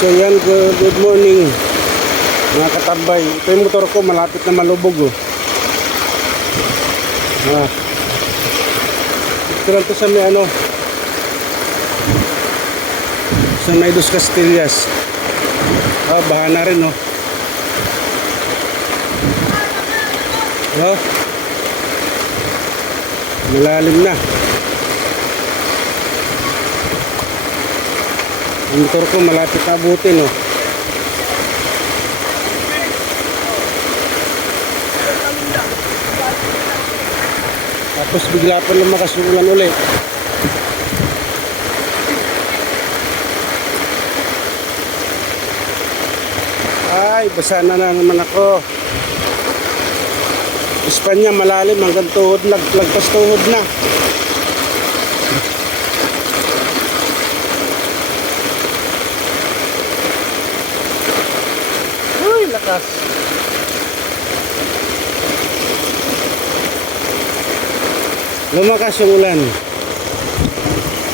So yan, good, morning mga katambay. Ito yung motor ko, malapit na malubog oh. Ah. Ito lang to sa may ano, sa may Dos Castillas. Ah, baha na rin oh. Oh. Malalim na. Motor ko malapit abutin oh. Tapos bigla pa lumakas yung ulan ulit. Ay, basa na na naman ako. Espanya malalim hanggang tuhod, nagplagpas tuhod na. বাতাস lumakas yung ulan